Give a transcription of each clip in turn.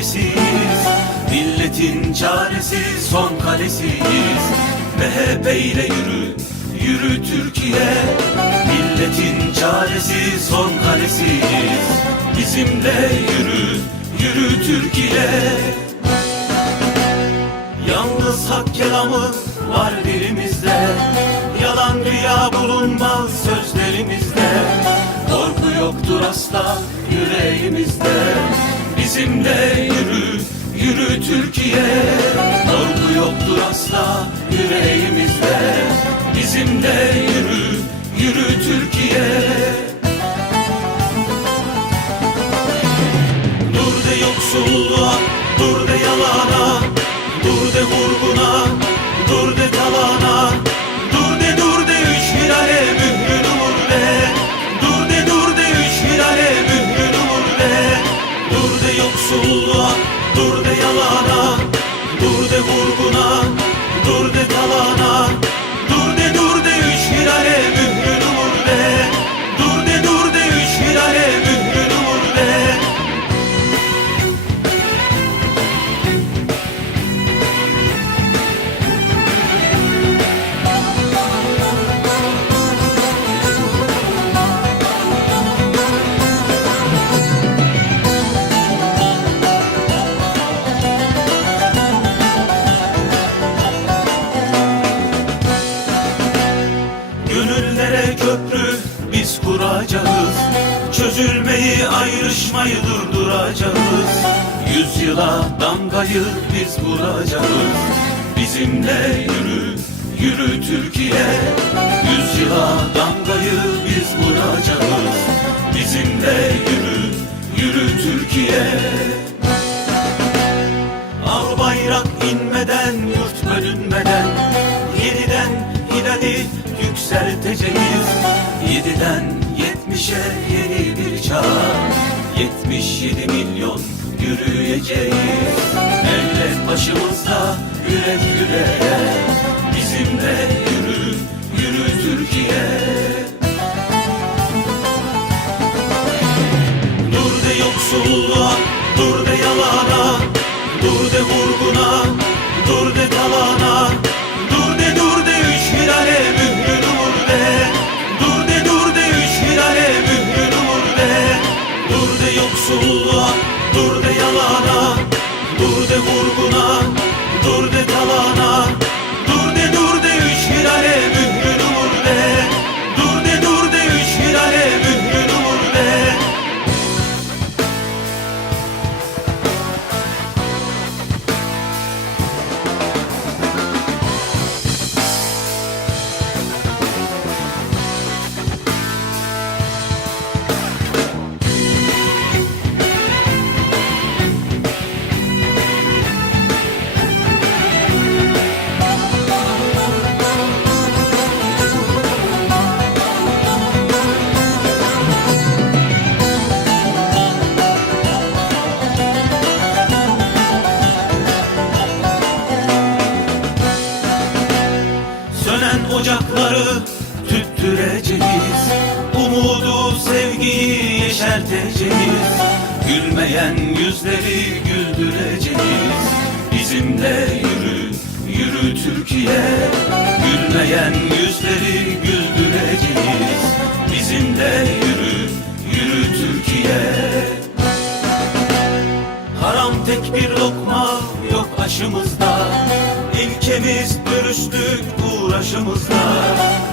güvencesiyiz Milletin çaresi son kalesiyiz. MHP ile yürü, yürü Türkiye. Milletin çaresi son kalesiyiz. Bizimle yürü, yürü Türkiye. Yalnız hak kelamı var dilimizde. Yalan rüya bulunmaz sözlerimizde. Korku yoktur asla yüreğimizde Bizimle yürü, yürü Türkiye. Korku yoktur asla köprü biz kuracağız. Çözülmeyi ayrışmayı durduracağız. Yüzyıla damgayı biz vuracağız. Bizimle yürü, yürü Türkiye. Yüzyıla damgayı biz vuracağız. Bizimle yürü, yürü Türkiye. Al bayrak inmeden, yeni bir çağ. Yetmiş yedi milyon yürüyeceğiz. Devlet başımızda yürek yüreğe yeşerteceğiz Gülmeyen yüzleri güldüreceğiz. Bizimle yürü, yürü Türkiye. Gülmeyen yüzleri güldüreceğiz. Bizimle yürü, yürü Türkiye. Haram tek bir lokma yok aşımızda. İlkemiz dürüstlük uğraşımızda.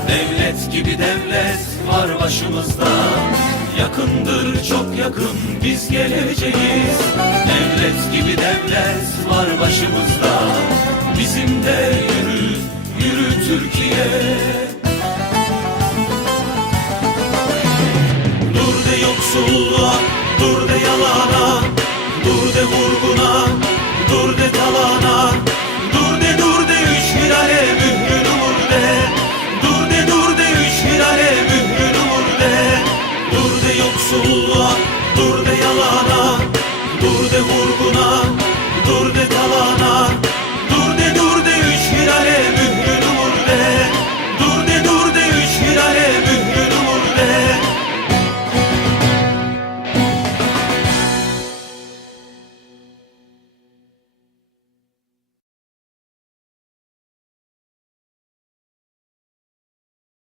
Devlet gibi devlet var başımızda Yakındır çok yakın biz geleceğiz. Devlet gibi devlet var başımızda. Bizim de yürü, yürü Türkiye. Dur de yoksulluğa, dur de talana